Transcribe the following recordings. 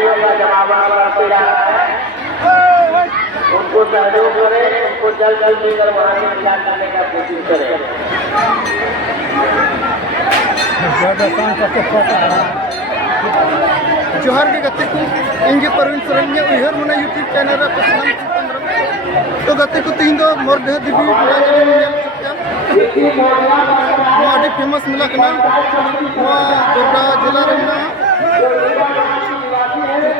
गाड़ियों का जमावड़ा बढ़ते जा रहा है, उनको सहयोग करें, उनको जल्द जल्द लेकर वहाँ से इलाज करने का कोशिश करें। जोहार के गति को इंगे परवीन सोरेन ने उहर मना यूट्यूब चैनल रे तो गति को तीन दो मोर देह दिबी अभी फेमस मिला कना दुर्गा जिला रहा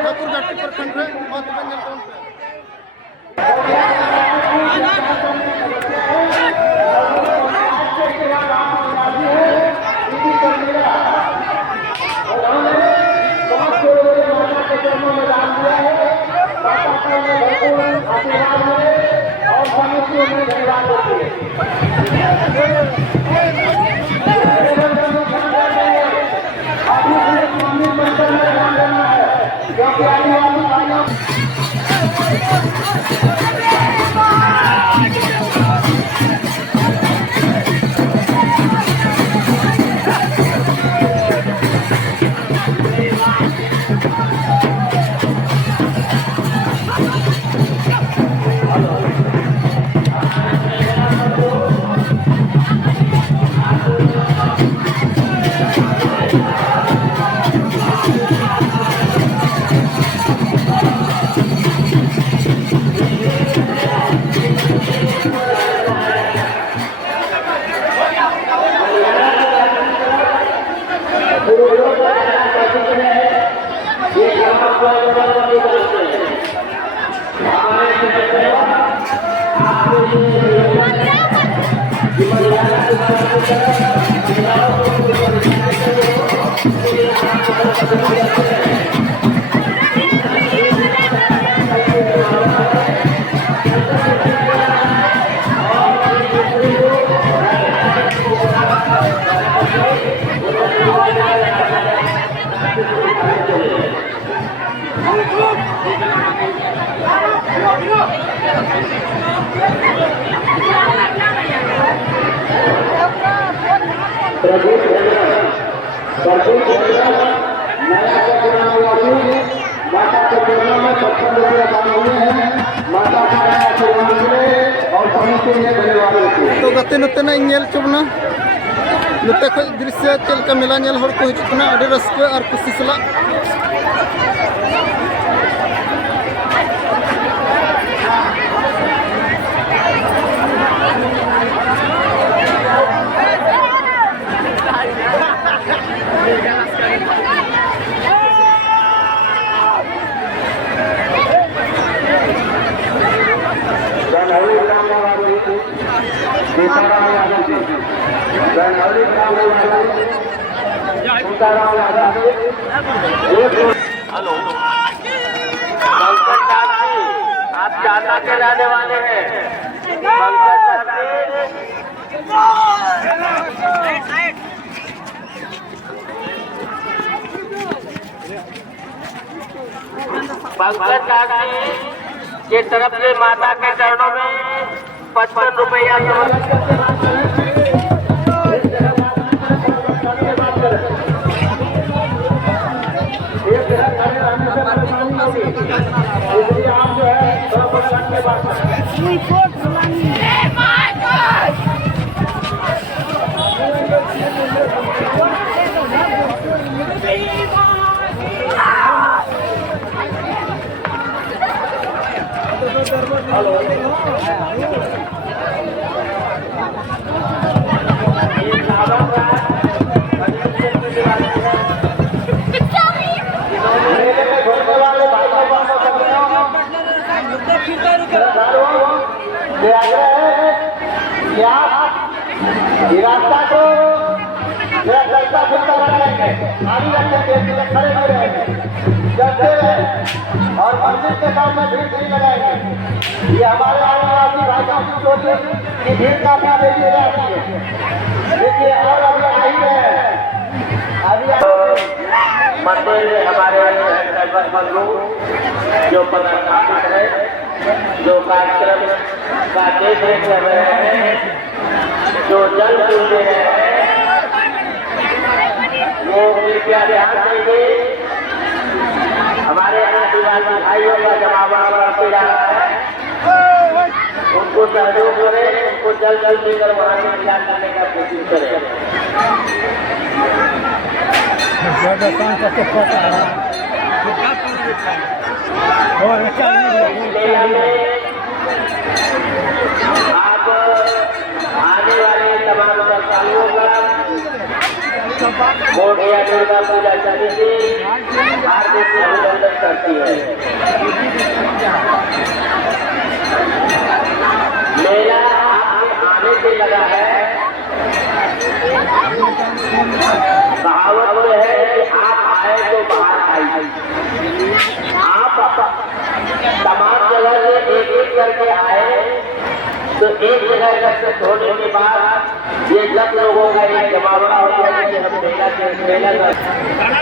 ठाकुर घाटी प्रखंड रे मात बंजल टाउन तो गते नते ना इंगेल चुबना नते खो दृश्य चलका मेला नेल हर को हिजुना अडे रस्को और खुशी सला हेलो, पंकज काजी, आप चांदा के रहने वाले हैं? पंकज काजी के तरफ से माता के चरणों में 55 रुपया समर्पित करते हैं। आप जो है हेलो, रास्ता को रास्ता खुलता रहेंगे, आगे रखेंगे, खड़े नहीं रहेंगे, चलते रहेंगे और मंदिर के सामने भीड़ नहीं लगाएंगे। ये हमारे आदिवासी भाइयों की सोचिए कि भीड़ का क्या बेची जाती है। देखिए और अभी आ ही रहे हैं, अभी मंदिर में हमारे लोग जो पदाधिकारी है, जो कार्यक्रम का देख रेख कर रहे हैं, जो जल चुनते हैं, वो कृपया ध्यान देंगे। हमारे सहयोग करें, उनको जल्द जल्द लेकर वहाँ से इलाज करने का कोशिश करें। मेला में आप आने वाले तमाम श्रद्धालुओं का मोढ़िया दुर्गा पूजा समिति हार्दिक अभिनंदन करती है। मेला आपके आने से लगा है। कहावत है कि आप आए तो बाहर आइए। आप तमाम जगह से एक एक करके आए तो एक जगह एकत्रित होने के बाद ये 10 लोगों का एक जमावड़ा हो गया कि हम मेला